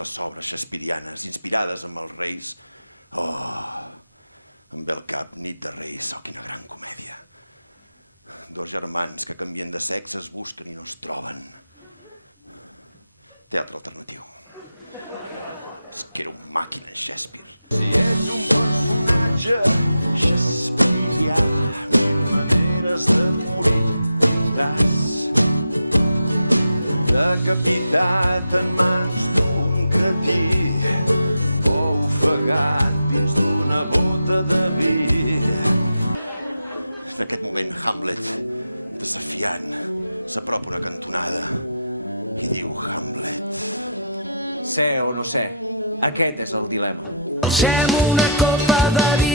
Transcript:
les obres shakespearianes inspirades en els reis. Oh, em ve al cap Nit de Reis, oh, quina gran comèdia. Dos germans que canvien de sexe, es busquen i no es troben. Teatre alternatiu. És que era un màquina en Shakespeare. Si ets un personatge shakespearià, mil maneres de morir tindràs. Decapitat en mans d'un cretí o ofegat dins d'una bota de vi. En aquest moment, Hamlet, desafiant, s'apropa una cantonada i diu Hamlet. Ser o no ser, aquest és el dilema. Deixem una copa de vi